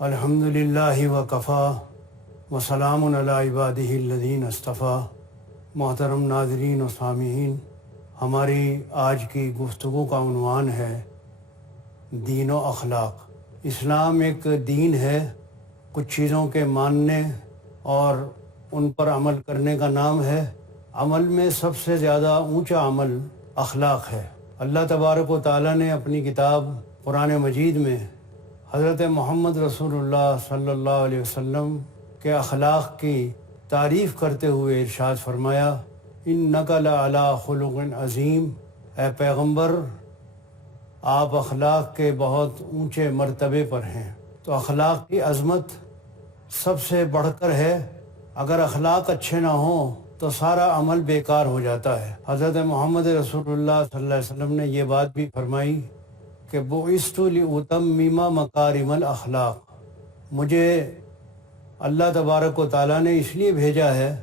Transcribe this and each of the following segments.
الحمدللہ وکفا وسلام علی عبادہ الذین اصطفیٰ۔ محترم ناظرین و سامعین، ہماری آج کی گفتگو کا عنوان ہے دین و اخلاق۔ اسلام ایک دین ہے، کچھ چیزوں کے ماننے اور ان پر عمل کرنے کا نام ہے۔ عمل میں سب سے زیادہ اونچا عمل اخلاق ہے۔ اللہ تبارک و تعالیٰ نے اپنی کتاب قرآن مجید میں حضرت محمد رسول اللہ صلی اللہ علیہ وسلم کے اخلاق کی تعریف کرتے ہوئے ارشاد فرمایا، اِنَّکَ لَعَلَىٰ خُلُقٍ عظیم، اے پیغمبر آپ اخلاق کے بہت اونچے مرتبے پر ہیں۔ تو اخلاق کی عظمت سب سے بڑھ کر ہے۔ اگر اخلاق اچھے نہ ہوں تو سارا عمل بیکار ہو جاتا ہے۔ حضرت محمد رسول اللہ صلی اللہ علیہ وسلم نے یہ بات بھی فرمائی کہ بُعِثْتُ لِأُتَمِّمَ مَكَارِمَ الْأَخْلَاقِ، مجھے اللہ تبارک و تعالیٰ نے اس لیے بھیجا ہے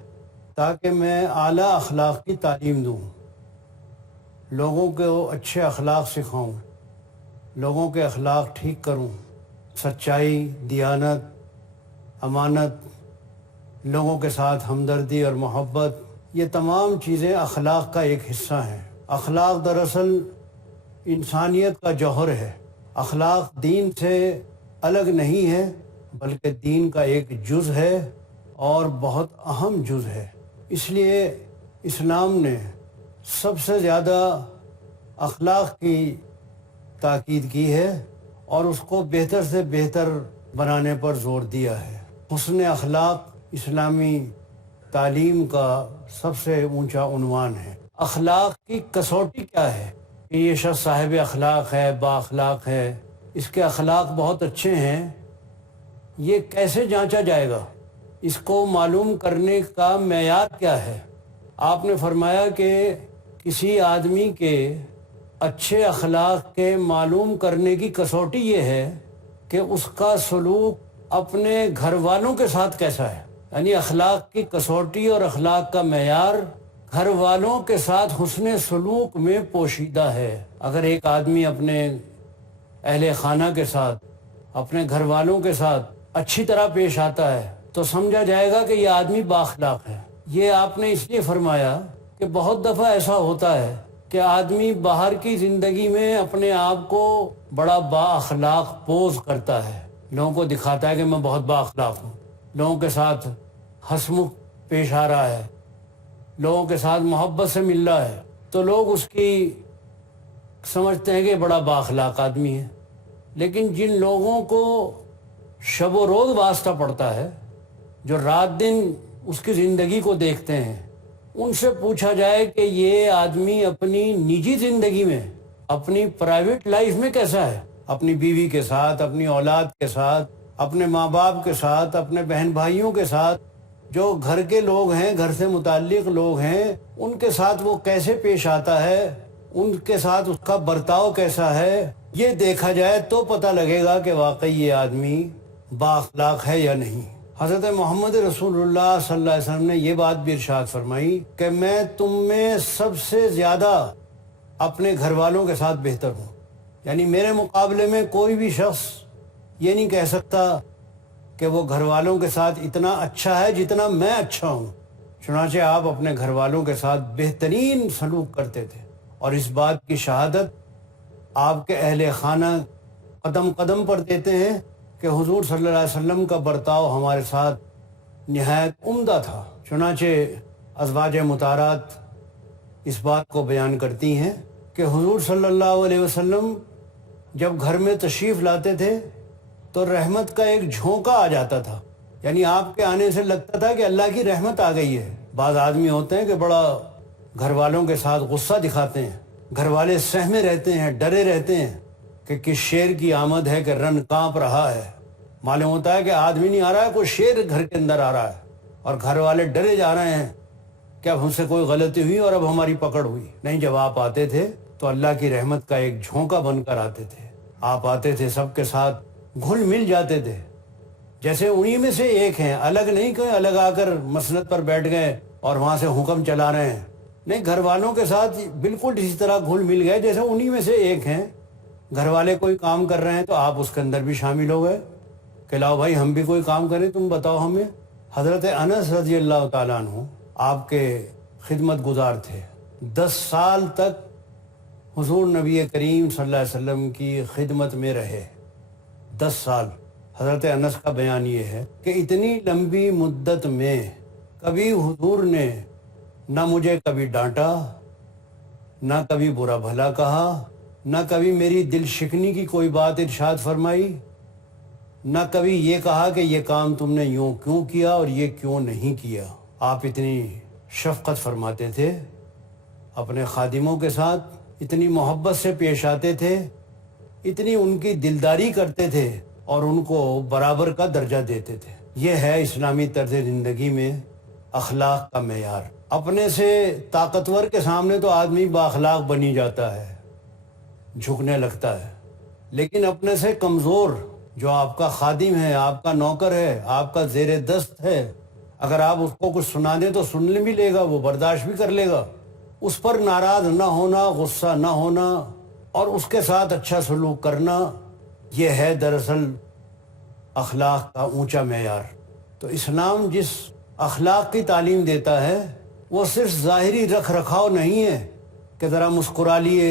تاکہ میں اعلیٰ اخلاق کی تعلیم دوں، لوگوں کو اچھے اخلاق سکھاؤں، لوگوں کے اخلاق ٹھیک کروں، سچائی، دیانت، امانت، لوگوں کے ساتھ ہمدردی اور محبت، یہ تمام چیزیں اخلاق کا ایک حصہ ہیں۔ اخلاق دراصل انسانیت کا جوہر ہے۔ اخلاق دین سے الگ نہیں ہے بلکہ دین کا ایک جز ہے اور بہت اہم جز ہے۔ اس لیے اسلام نے سب سے زیادہ اخلاق کی تاکید کی ہے اور اس کو بہتر سے بہتر بنانے پر زور دیا ہے۔ حسن اخلاق اسلامی تعلیم کا سب سے اونچا عنوان ہے۔ اخلاق کی کسوٹی کیا ہے کہ یہ شخص صاحب اخلاق ہے، با اخلاق ہے، اس کے اخلاق بہت اچھے ہیں، یہ کیسے جانچا جائے گا؟ اس کو معلوم کرنے کا معیار کیا ہے؟ آپ نے فرمایا کہ کسی آدمی کے اچھے اخلاق کے معلوم کرنے کی کسوٹی یہ ہے کہ اس کا سلوک اپنے گھر والوں کے ساتھ کیسا ہے۔ یعنی اخلاق کی کسوٹی اور اخلاق کا معیار گھر والوں کے ساتھ حسن سلوک میں پوشیدہ ہے۔ اگر ایک آدمی اپنے اہل خانہ کے ساتھ، اپنے گھر والوں کے ساتھ اچھی طرح پیش آتا ہے تو سمجھا جائے گا کہ یہ آدمی با اخلاق ہے۔ یہ آپ نے اس لیے فرمایا کہ بہت دفعہ ایسا ہوتا ہے کہ آدمی باہر کی زندگی میں اپنے آپ کو بڑا با اخلاق پوز کرتا ہے، لوگوں کو دکھاتا ہے کہ میں بہت با اخلاق ہوں، لوگوں کے ساتھ ہنسمکھ پیش آ رہا ہے، لوگوں کے ساتھ محبت سے مل رہا ہے، تو لوگ اس کی سمجھتے ہیں کہ بڑا با اخلاق آدمی ہے۔ لیکن جن لوگوں کو شب و روز واسطہ پڑتا ہے، جو رات دن اس کی زندگی کو دیکھتے ہیں، ان سے پوچھا جائے کہ یہ آدمی اپنی نجی زندگی میں، اپنی پرائیویٹ لائف میں کیسا ہے، اپنی بیوی کے ساتھ، اپنی اولاد کے ساتھ، اپنے ماں باپ کے ساتھ، اپنے بہن بھائیوں کے ساتھ، جو گھر کے لوگ ہیں، گھر سے متعلق لوگ ہیں، ان کے ساتھ وہ کیسے پیش آتا ہے، ان کے ساتھ اس کا برتاؤ کیسا ہے، یہ دیکھا جائے تو پتہ لگے گا کہ واقعی یہ آدمی با اخلاق ہے یا نہیں۔ حضرت محمد رسول اللہ صلی اللہ علیہ وسلم نے یہ بات بھی ارشاد فرمائی کہ میں تم میں سب سے زیادہ اپنے گھر والوں کے ساتھ بہتر ہوں۔ یعنی میرے مقابلے میں کوئی بھی شخص یہ نہیں کہہ سکتا کہ وہ گھر والوں کے ساتھ اتنا اچھا ہے جتنا میں اچھا ہوں۔ چنانچہ آپ اپنے گھر والوں کے ساتھ بہترین سلوک کرتے تھے، اور اس بات کی شہادت آپ کے اہل خانہ قدم قدم پر دیتے ہیں کہ حضور صلی اللہ علیہ وسلم کا برتاؤ ہمارے ساتھ نہایت عمدہ تھا۔ چنانچہ ازواج مطہرات اس بات کو بیان کرتی ہیں کہ حضور صلی اللہ علیہ وسلم جب گھر میں تشریف لاتے تھے تو رحمت کا ایک جھونکا آ جاتا تھا، یعنی آپ کے آنے سے لگتا تھا کہ اللہ کی رحمت آ گئی ہے۔ بعض آدمی ہوتے ہیں کہ بڑا گھر والوں کے ساتھ غصہ دکھاتے ہیں، گھر والے سہمے رہتے ہیں، ڈرے رہتے ہیں کہ کس شیر کی آمد ہے کہ رن کانپ رہا ہے۔ معلوم ہوتا ہے کہ آدمی نہیں آ رہا ہے، کوئی شیر گھر کے اندر آ رہا ہے، اور گھر والے ڈرے جا رہے ہیں کہ اب ہم سے کوئی غلطی ہوئی اور اب ہماری پکڑ ہوئی۔ نہیں، جب آپ آتے تھے تو اللہ کی رحمت کا ایک جھونکا بن کر آتے تھے۔ آپ آتے تھے، سب کے ساتھ گھل مل جاتے تھے، جیسے انہی میں سے ایک ہیں، الگ نہیں کہ الگ آ کر مسند پر بیٹھ گئے اور وہاں سے حکم چلا رہے ہیں۔ نہیں، گھر والوں کے ساتھ بالکل اسی طرح گھل مل گئے جیسے انہی میں سے ایک ہیں۔ گھر والے کوئی کام کر رہے ہیں تو آپ اس کے اندر بھی شامل ہو گئے کہ لاؤ بھائی ہم بھی کوئی کام کریں، تم بتاؤ ہمیں۔ حضرت انس رضی اللہ تعالیٰ عنہ آپ کے خدمت گزار تھے، 10 سال تک حضور نبی کریم صلی اللہ علیہ وسلم کی خدمت میں رہے، 10 سال۔ حضرت انس کا بیان یہ ہے کہ اتنی لمبی مدت میں کبھی حضور نے نہ مجھے کبھی ڈانٹا، نہ کبھی برا بھلا کہا، نہ کبھی میری دل شکنی کی کوئی بات ارشاد فرمائی، نہ کبھی یہ کہا کہ یہ کام تم نے یوں کیوں کیا اور یہ کیوں نہیں کیا۔ آپ اتنی شفقت فرماتے تھے اپنے خادموں کے ساتھ، اتنی محبت سے پیش آتے تھے، اتنی ان کی دلداری کرتے تھے اور ان کو برابر کا درجہ دیتے تھے۔ یہ ہے اسلامی طرز زندگی میں اخلاق کا معیار۔ اپنے سے طاقتور کے سامنے تو آدمی بااخلاق بنی جاتا ہے، جھکنے لگتا ہے، لیکن اپنے سے کمزور جو آپ کا خادم ہے، آپ کا نوکر ہے، آپ کا زیر دست ہے، اگر آپ اس کو کچھ سنا دیں تو سن بھی لے گا، وہ برداشت بھی کر لے گا۔ اس پر ناراض نہ ہونا، غصہ نہ ہونا اور اس کے ساتھ اچھا سلوک کرنا، یہ ہے دراصل اخلاق کا اونچا معیار۔ تو اسلام جس اخلاق کی تعلیم دیتا ہے وہ صرف ظاہری رکھ رکھاؤ نہیں ہے کہ ذرا مسکرا لیے،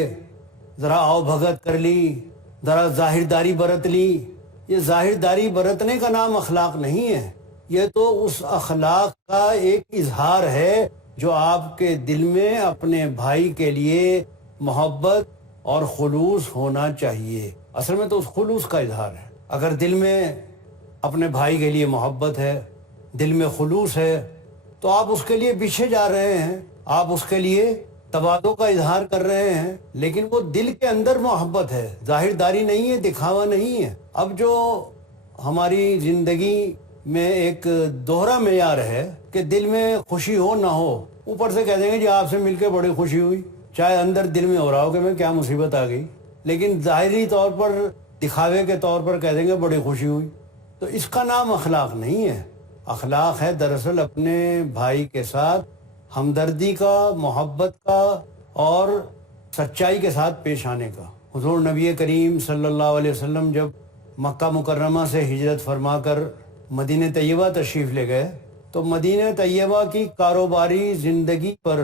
ذرا آؤ بھگت کر لی، ذرا ظاہر داری برت لی۔ یہ ظاہر داری برتنے کا نام اخلاق نہیں ہے، یہ تو اس اخلاق کا ایک اظہار ہے جو آپ کے دل میں اپنے بھائی کے لیے محبت اور خلوص ہونا چاہیے۔ اصل میں تو اس خلوص کا اظہار ہے۔ اگر دل میں اپنے بھائی کے لیے محبت ہے، دل میں خلوص ہے، تو آپ اس کے لیے پیچھے جا رہے ہیں، آپ اس کے لیے تواضع کا اظہار کر رہے ہیں، لیکن وہ دل کے اندر محبت ہے، ظاہر داری نہیں ہے، دکھاوا نہیں ہے۔ اب جو ہماری زندگی میں ایک دوہرا معیار ہے کہ دل میں خوشی ہو نہ ہو، اوپر سے کہہ دیں گے جی آپ سے مل کے بڑی خوشی ہوئی، چاہے اندر دل میں ہو رہا ہو کہ میں کیا مصیبت آ گئی، لیکن ظاہری طور پر دکھاوے کے طور پر کہہ دیں گے بڑی خوشی ہوئی۔ تو اس کا نام اخلاق نہیں ہے۔ اخلاق ہے دراصل اپنے بھائی کے ساتھ ہمدردی کا، محبت کا اور سچائی کے ساتھ پیش آنے کا۔ حضور نبی کریم صلی اللہ علیہ وسلم جب مکہ مکرمہ سے ہجرت فرما کر مدینہ طیبہ تشریف لے گئے تو مدینہ طیبہ کی کاروباری زندگی پر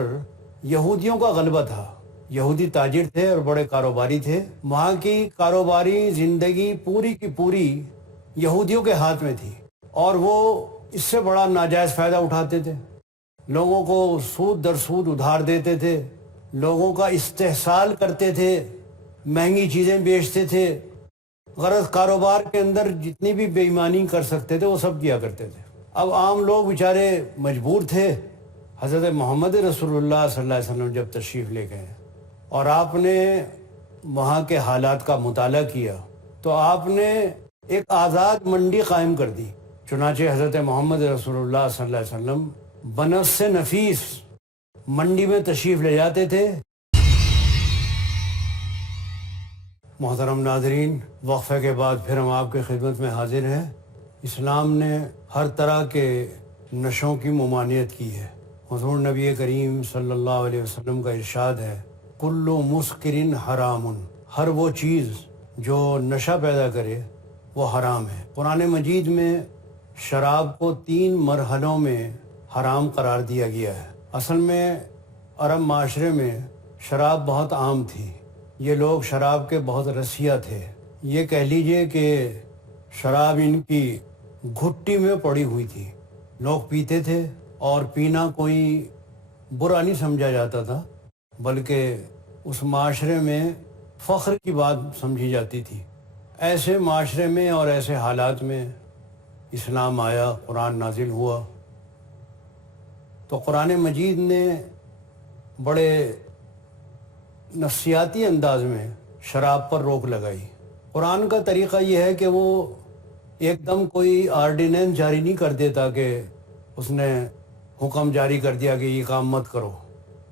یہودیوں کا غلبہ تھا۔ یہودی تاجر تھے اور بڑے کاروباری تھے۔ وہاں کی کاروباری زندگی پوری کی پوری یہودیوں کے ہاتھ میں تھی اور وہ اس سے بڑا ناجائز فائدہ اٹھاتے تھے، لوگوں کو سود در سود ادھار دیتے تھے، لوگوں کا استحصال کرتے تھے، مہنگی چیزیں بیچتے تھے، غرض کاروبار کے اندر جتنی بھی بے ایمانی کر سکتے تھے وہ سب کیا کرتے تھے۔ اب عام لوگ بیچارے مجبور تھے۔ حضرت محمد رسول اللہ صلی اللہ علیہ وسلم جب تشریف لے گئے اور آپ نے وہاں کے حالات کا مطالعہ کیا تو آپ نے ایک آزاد منڈی قائم کر دی۔ چنانچہ حضرت محمد رسول اللہ صلی اللہ علیہ وسلم بنفس نفیس منڈی میں تشریف لے جاتے تھے۔ محترم ناظرین، وقفے کے بعد پھر ہم آپ کی خدمت میں حاضر ہیں۔ اسلام نے ہر طرح کے نشوں کی ممانعت کی ہے۔ حضور نبی کریم صلی اللہ علیہ وسلم کا ارشاد ہے کل مسکر حرام، ہر وہ چیز جو نشہ پیدا کرے وہ حرام ہے۔ قرآن مجید میں شراب کو 3 مرحلوں میں حرام قرار دیا گیا ہے۔ اصل میں عرب معاشرے میں شراب بہت عام تھی، یہ لوگ شراب کے بہت رسیا تھے۔ یہ کہہ لیجئے کہ شراب ان کی گھٹی میں پڑی ہوئی تھی، لوگ پیتے تھے اور پینا کوئی برا نہیں سمجھا جاتا تھا، بلکہ اس معاشرے میں فخر کی بات سمجھی جاتی تھی۔ ایسے معاشرے میں اور ایسے حالات میں اسلام آیا، قرآن نازل ہوا تو قرآن مجید نے بڑے نفسیاتی انداز میں شراب پر روک لگائی۔ قرآن کا طریقہ یہ ہے کہ وہ ایک دم کوئی آرڈیننس جاری نہیں کر دیتا کہ اس نے حکم جاری کر دیا کہ یہ کام مت کرو،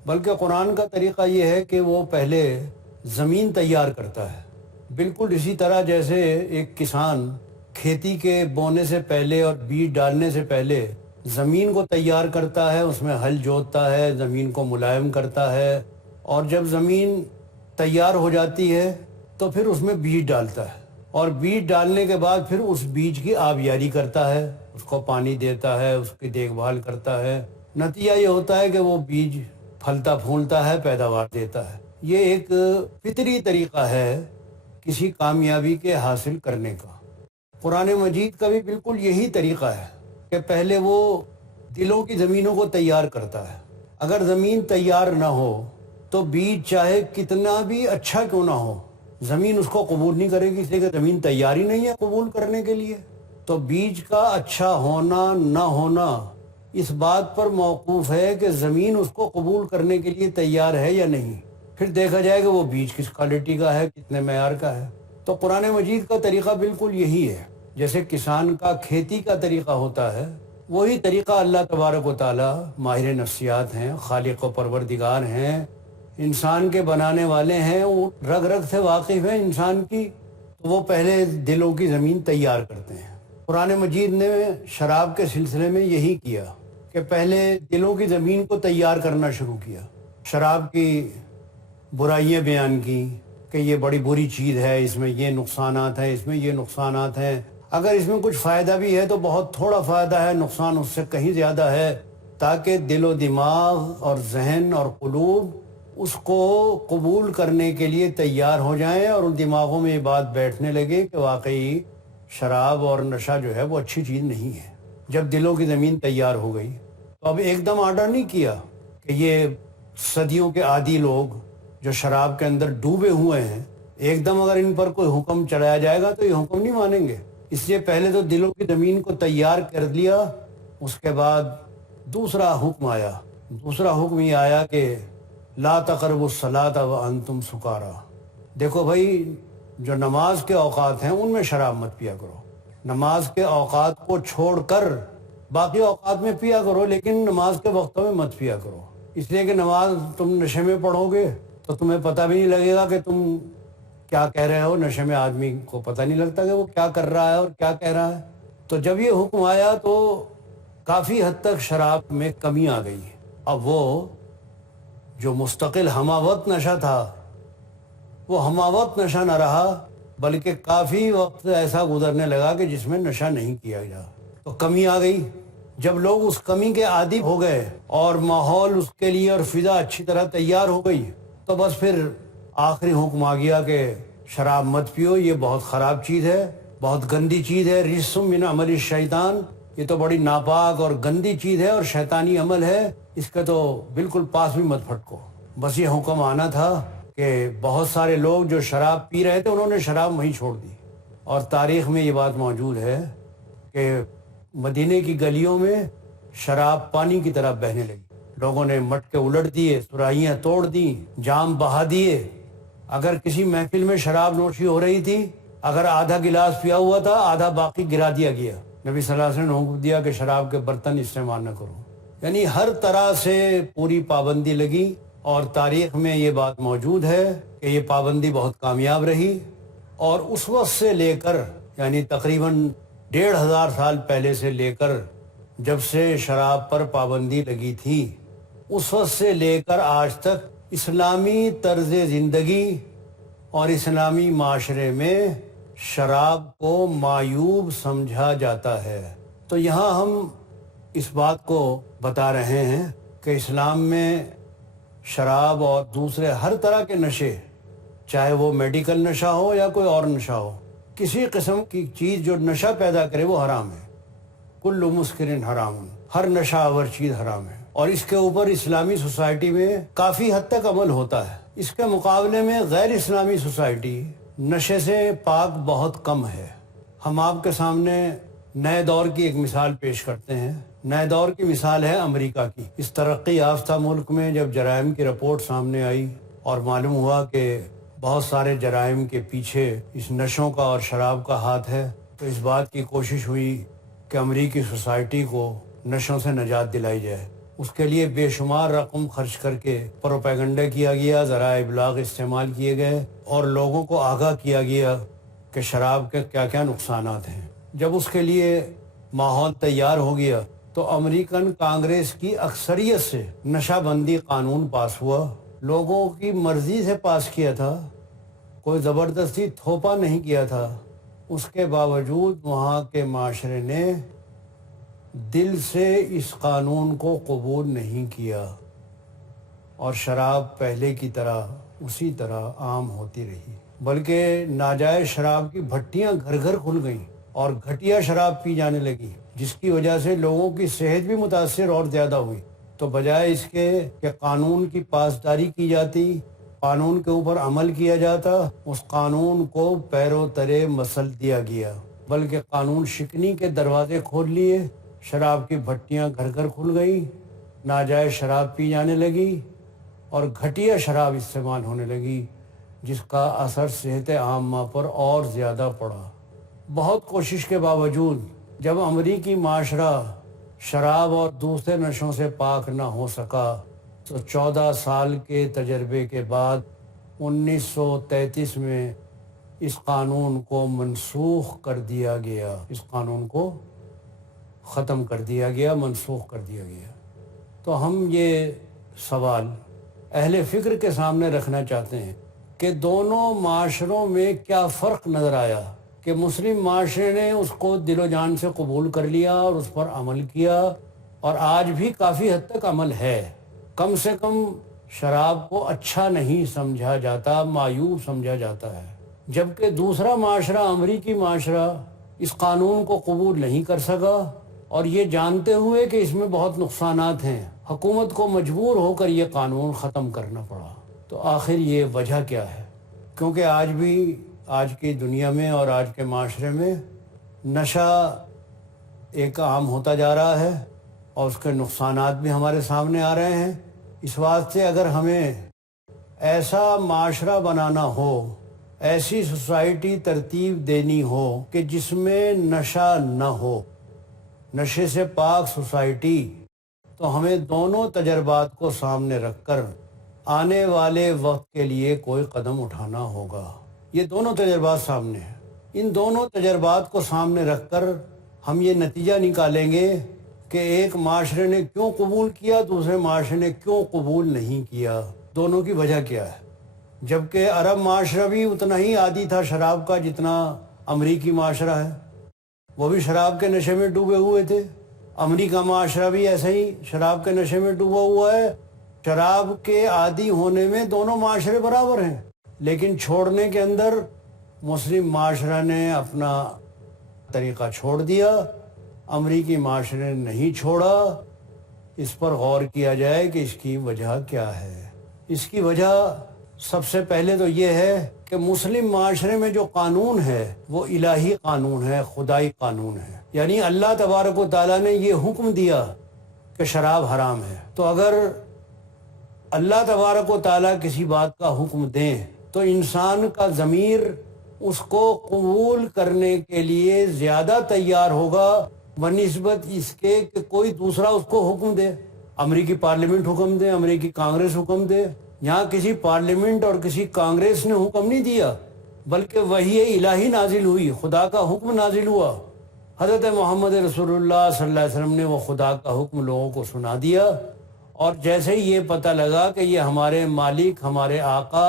بلکہ قرآن کا طریقہ یہ ہے کہ وہ پہلے زمین تیار کرتا ہے، بالکل اسی طرح جیسے ایک کسان کھیتی کے بونے سے پہلے اور بیج ڈالنے سے پہلے زمین کو تیار کرتا ہے، اس میں ہل جوتتا ہے، زمین کو ملائم کرتا ہے، اور جب زمین تیار ہو جاتی ہے تو پھر اس میں بیج ڈالتا ہے۔ اور بیج ڈالنے کے بعد پھر اس بیج کی آبیاری کرتا ہے، اس کو پانی دیتا ہے، اس کی دیکھ بھال کرتا ہے۔ نتیجہ یہ ہوتا ہے کہ وہ بیج پھلتا پھولتا ہے، پیداوار دیتا ہے۔ یہ ایک فطری طریقہ ہے کسی کامیابی کے حاصل کرنے کا۔ قرآن مجید کا بھی بالکل یہی طریقہ ہے کہ پہلے وہ دلوں کی زمینوں کو تیار کرتا ہے۔ اگر زمین تیار نہ ہو تو بیج چاہے کتنا بھی اچھا کیوں نہ ہو، زمین اس کو قبول نہیں کرے گی، اس لیے کہ زمین تیار ہی نہیں ہے قبول کرنے کے لیے۔ تو بیج کا اچھا ہونا نہ ہونا اس بات پر موقوف ہے کہ زمین اس کو قبول کرنے کے لیے تیار ہے یا نہیں۔ پھر دیکھا جائے کہ وہ بیج کس کوالٹی کا ہے، کتنے معیار کا ہے۔ تو قرآن مجید کا طریقہ بالکل یہی ہے۔ جیسے کسان کا کھیتی کا طریقہ ہوتا ہے، وہی طریقہ اللہ تبارک و تعالی ماہر نفسیات ہیں، خالق و پروردگار ہیں، انسان کے بنانے والے ہیں، وہ رگ رگ سے واقف ہیں انسان کی، تو وہ پہلے دلوں کی زمین تیار کرتے ہیں۔ قرآن مجید نے شراب کے سلسلے میں یہی کیا کہ پہلے دلوں کی زمین کو تیار کرنا شروع کیا۔ شراب کی برائیاں بیان کی کہ یہ بڑی بری چیز ہے، اس میں یہ نقصانات ہیں، اس میں یہ نقصانات ہیں، اگر اس میں کچھ فائدہ بھی ہے تو بہت تھوڑا فائدہ ہے، نقصان اس سے کہیں زیادہ ہے، تاکہ دل و دماغ اور ذہن اور قلوب اس کو قبول کرنے کے لیے تیار ہو جائیں اور ان دماغوں میں یہ بات بیٹھنے لگے کہ واقعی شراب اور نشہ جو ہے وہ اچھی چیز نہیں ہے۔ جب دلوں کی زمین تیار ہو گئی تو اب ایک دم آرڈر نہیں کیا کہ یہ صدیوں کے عادی لوگ جو شراب کے اندر ڈوبے ہوئے ہیں، ایک دم اگر ان پر کوئی حکم چڑھایا جائے گا تو یہ حکم نہیں مانیں گے۔ اس لیے پہلے تو دلوں کی زمین کو تیار کر لیا، اس کے بعد دوسرا حکم آیا۔ دوسرا حکم یہ آیا کہ لا تقربوا الصلاۃ وانتم سکارا۔ دیکھو بھائی، جو نماز کے اوقات ہیں ان میں شراب مت پیا کرو، نماز کے اوقات کو چھوڑ کر باقی اوقات میں پیا کرو، لیکن نماز کے وقتوں میں مت پیا کرو، اس لیے کہ نماز تم نشے میں پڑھو گے تو تمہیں پتہ بھی نہیں لگے گا کہ تم کیا کہہ رہے ہو۔ نشے میں آدمی کو پتہ نہیں لگتا کہ وہ کیا کر رہا ہے اور کیا کہہ رہا ہے۔ تو جب یہ حکم آیا تو کافی حد تک شراب میں کمی آ گئی۔ اب وہ جو مستقل ہمہ نشہ تھا وہ ہمہ نشہ نہ رہا، بلکہ کافی وقت ایسا گزرنے لگا کہ جس میں نشہ نہیں کیا جا، تو کمی آ گئی۔ جب لوگ اس کمی کے عادی ہو گئے اور ماحول اس کے لیے اور فضا اچھی طرح تیار ہو گئی، تو بس پھر آخری حکم آ گیا کہ شراب مت پیو، یہ بہت خراب چیز ہے، بہت گندی چیز ہے، رجس من عمل الشیطان، یہ تو بڑی ناپاک اور گندی چیز ہے اور شیطانی عمل ہے، اس کا تو بالکل پاس بھی مت پھٹکو۔ بس یہ حکم آنا تھا کہ بہت سارے لوگ جو شراب پی رہے تھے انہوں نے شراب وہیں چھوڑ دی، اور تاریخ میں یہ بات موجود ہے کہ مدینے کی گلیوں میں شراب پانی کی طرح بہنے لگی، لوگوں نے مٹکے الٹ دیے، سراہیاں توڑ دیں، جام بہا دیے۔ اگر کسی محفل میں شراب نوشی ہو رہی تھی، اگر آدھا گلاس پیا ہوا تھا، آدھا باقی گرا دیا گیا۔ نبی صلی اللہ علیہ وسلم نے حکم دیا کہ شراب کے برتن استعمال نہ کرو، یعنی ہر طرح سے پوری پابندی لگی، اور تاریخ میں یہ بات موجود ہے کہ یہ پابندی بہت کامیاب رہی، اور اس وقت سے لے کر یعنی تقریباً 1500 سال پہلے سے لے کر جب سے شراب پر پابندی لگی تھی، اس وقت سے لے کر آج تک اسلامی طرز زندگی اور اسلامی معاشرے میں شراب کو معیوب سمجھا جاتا ہے۔ تو یہاں ہم اس بات کو بتا رہے ہیں کہ اسلام میں شراب اور دوسرے ہر طرح کے نشے، چاہے وہ میڈیکل نشہ ہو یا کوئی اور نشہ ہو، کسی قسم کی چیز جو نشہ پیدا کرے وہ حرام ہے۔ کل مسکر حرام، ہر نشہ آور چیز حرام ہے، اور اس کے اوپر اسلامی سوسائٹی میں کافی حد تک عمل ہوتا ہے۔ اس کے مقابلے میں غیر اسلامی سوسائٹی نشے سے پاک بہت کم ہے۔ ہم آپ کے سامنے نئے دور کی ایک مثال پیش کرتے ہیں۔ نئے دور کی مثال ہے امریکہ کی۔ اس ترقی یافتہ ملک میں جب جرائم کی رپورٹ سامنے آئی اور معلوم ہوا کہ بہت سارے جرائم کے پیچھے اس نشوں کا اور شراب کا ہاتھ ہے، تو اس بات کی کوشش ہوئی کہ امریکی سوسائٹی کو نشوں سے نجات دلائی جائے۔ اس کے لیے بے شمار رقم خرچ کر کے پروپیگنڈا کیا گیا، ذرائع ابلاغ استعمال کیے گئے، اور لوگوں کو آگاہ کیا گیا کہ شراب کے کیا کیا نقصانات ہیں۔ جب اس کے لیے ماحول تیار ہو گیا تو امریکن کانگریس کی اکثریت سے نشہ بندی قانون پاس ہوا۔ لوگوں کی مرضی سے پاس کیا تھا، کوئی زبردستی تھوپا نہیں کیا تھا، اس کے باوجود وہاں کے معاشرے نے دل سے اس قانون کو قبول نہیں کیا اور شراب پہلے کی طرح اسی طرح عام ہوتی رہی، بلکہ ناجائز شراب کی بھٹیاں گھر گھر کھل گئیں اور گھٹیا شراب پی جانے لگی، جس کی وجہ سے لوگوں کی صحت بھی متاثر اور زیادہ ہوئی۔ تو بجائے اس کے کہ قانون کی پاسداری کی جاتی، قانون کے اوپر عمل کیا جاتا، اس قانون کو پیرو ترے مسل دیا گیا، بلکہ قانون شکنی کے دروازے کھول لیے، شراب کی بھٹیاں گھر گھر کھل گئی، ناجائز شراب پی جانے لگی اور گھٹیا شراب استعمال ہونے لگی، جس کا اثر صحت عامہ پر اور زیادہ پڑا۔ بہت کوشش کے باوجود جب امریکی معاشرہ شراب اور دوسرے نشوں سے پاک نہ ہو سکا تو 14 سال کے تجربے کے بعد 1933 میں اس قانون کو منسوخ کر دیا گیا، اس قانون کو ختم کر دیا گیا، منسوخ کر دیا گیا۔ تو ہم یہ سوال اہل فکر کے سامنے رکھنا چاہتے ہیں کہ دونوں معاشروں میں کیا فرق نظر آیا کہ مسلم معاشرے نے اس کو دل و جان سے قبول کر لیا اور اس پر عمل کیا، اور آج بھی کافی حد تک عمل ہے۔ کم سے کم شراب کو اچھا نہیں سمجھا جاتا، معیوب سمجھا جاتا ہے، جبکہ دوسرا معاشرہ، امریکی معاشرہ، اس قانون کو قبول نہیں کر سکا، اور یہ جانتے ہوئے کہ اس میں بہت نقصانات ہیں، حکومت کو مجبور ہو کر یہ قانون ختم کرنا پڑا۔ تو آخر یہ وجہ کیا ہے؟ کیونکہ آج بھی آج کی دنیا میں اور آج کے معاشرے میں نشہ ایک عام ہوتا جا رہا ہے اور اس کے نقصانات بھی ہمارے سامنے آ رہے ہیں۔ اس واسطے اگر ہمیں ایسا معاشرہ بنانا ہو، ایسی سوسائٹی ترتیب دینی ہو کہ جس میں نشہ نہ ہو، نشے سے پاک سوسائٹی، تو ہمیں دونوں تجربات کو سامنے رکھ کر آنے والے وقت کے لیے کوئی قدم اٹھانا ہوگا۔ یہ دونوں تجربات سامنے ہیں، ان دونوں تجربات کو سامنے رکھ کر ہم یہ نتیجہ نکالیں گے کہ ایک معاشرے نے کیوں قبول کیا، دوسرے معاشرے نے کیوں قبول نہیں کیا، دونوں کی وجہ کیا ہے۔ جبکہ عرب معاشرہ بھی اتنا ہی عادی تھا شراب کا جتنا امریکی معاشرہ ہے، وہ بھی شراب کے نشے میں ڈوبے ہوئے تھے۔ امریکہ معاشرہ بھی ایسا ہی شراب کے نشے میں ڈوبا ہوا ہے۔ شراب کے عادی ہونے میں دونوں معاشرے برابر ہیں، لیکن چھوڑنے کے اندر مسلم معاشرہ نے اپنا طریقہ چھوڑ دیا، امریکی معاشرے نے نہیں چھوڑا۔ اس پر غور کیا جائے کہ اس کی وجہ کیا ہے۔ اس کی وجہ سب سے پہلے تو یہ ہے کہ مسلم معاشرے میں جو قانون ہے وہ الہی قانون ہے، خدائی قانون ہے، یعنی اللہ تبارک و تعالیٰ نے یہ حکم دیا کہ شراب حرام ہے۔ تو اگر اللہ تبارک و تعالیٰ کسی بات کا حکم دیں تو انسان کا ضمیر اس کو قبول کرنے کے لیے زیادہ تیار ہوگا بنسبت اس کے کہ کوئی دوسرا اس کو حکم دے، امریکی پارلیمنٹ حکم دے، امریکی کانگریس حکم دے۔ یہاں کسی پارلیمنٹ اور کسی کانگریس نے حکم نہیں دیا، بلکہ وحی الہی نازل ہوئی، خدا کا حکم نازل ہوا۔ حضرت محمد رسول اللہ صلی اللہ علیہ وسلم نے وہ خدا کا حکم لوگوں کو سنا دیا، اور جیسے ہی یہ پتہ لگا کہ یہ ہمارے مالک، ہمارے آقا،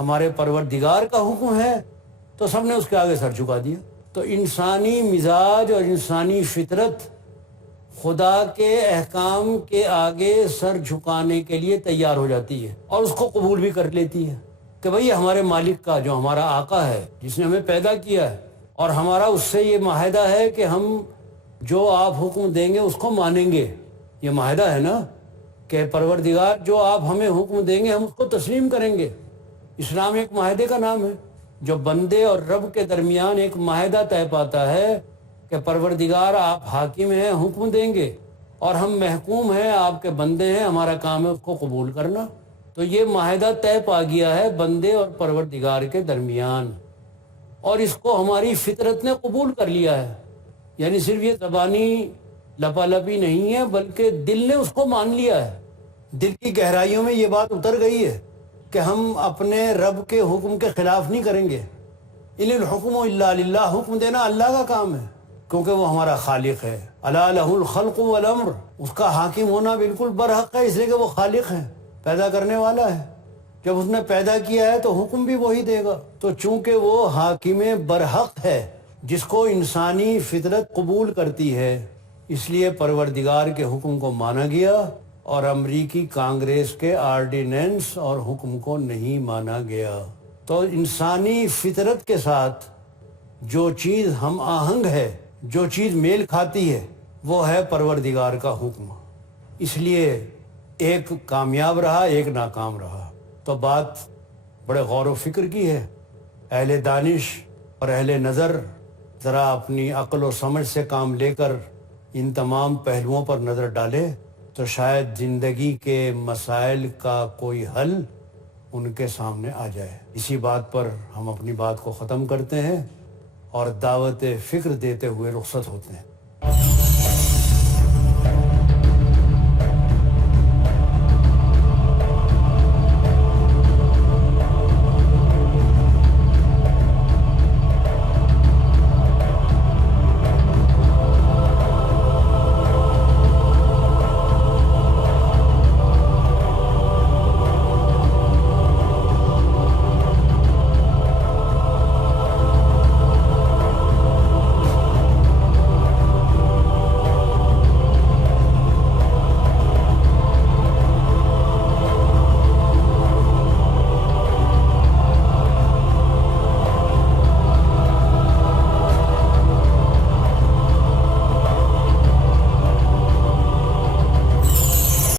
ہمارے پروردگار کا حکم ہے، تو سب نے اس کے آگے سر جھکا دیا۔ تو انسانی مزاج اور انسانی فطرت خدا کے احکام کے آگے سر جھکانے کے لیے تیار ہو جاتی ہے اور اس کو قبول بھی کر لیتی ہے کہ بھئی ہمارے مالک کا، جو ہمارا آقا ہے، جس نے ہمیں پیدا کیا ہے، اور ہمارا اس سے یہ معاہدہ ہے کہ ہم جو آپ حکم دیں گے اس کو مانیں گے۔ یہ معاہدہ ہے نا کہ پروردگار جو آپ ہمیں حکم دیں گے ہم اس کو تسلیم کریں گے۔ اسلام ایک معاہدے کا نام ہے، جو بندے اور رب کے درمیان ایک معاہدہ طے پاتا ہے کہ پروردگار آپ حاکم ہیں، حکم دیں گے، اور ہم محکوم ہیں، آپ کے بندے ہیں، ہمارا کام ہے اس کو قبول کرنا۔ تو یہ معاہدہ طے پا گیا ہے بندے اور پروردگار کے درمیان، اور اس کو ہماری فطرت نے قبول کر لیا ہے۔ یعنی صرف یہ زبانی لپالپی نہیں ہے، بلکہ دل نے اس کو مان لیا ہے، دل کی گہرائیوں میں یہ بات اتر گئی ہے کہ ہم اپنے رب کے حکم کے خلاف نہیں کریں گے۔ ان الحکم الا للہ، حکم دینا اللہ کا کام ہے، کیونکہ وہ ہمارا خالق ہے۔ الا لہ الخلق والامر، اس کا حاکم ہونا بالکل برحق ہے، اس لیے کہ وہ خالق ہے، پیدا کرنے والا ہے۔ جب اس نے پیدا کیا ہے تو حکم بھی وہی دے گا. تو چونکہ وہ حاکم برحق ہے جس کو انسانی فطرت قبول کرتی ہے، اس لیے پروردگار کے حکم کو مانا گیا اور امریکی کانگریس کے آرڈیننس اور حکم کو نہیں مانا گیا. تو انسانی فطرت کے ساتھ جو چیز ہم آہنگ ہے، جو چیز میل کھاتی ہے، وہ ہے پروردگار کا حکم. اس لیے ایک کامیاب رہا، ایک ناکام رہا. تو بات بڑے غور و فکر کی ہے. اہل دانش اور اہل نظر ذرا اپنی عقل و سمجھ سے کام لے کر ان تمام پہلوؤں پر نظر ڈالے تو شاید زندگی کے مسائل کا کوئی حل ان کے سامنے آ جائے. اسی بات پر ہم اپنی بات کو ختم کرتے ہیں اور دعوت فکر دیتے ہوئے رخصت ہوتے ہیں.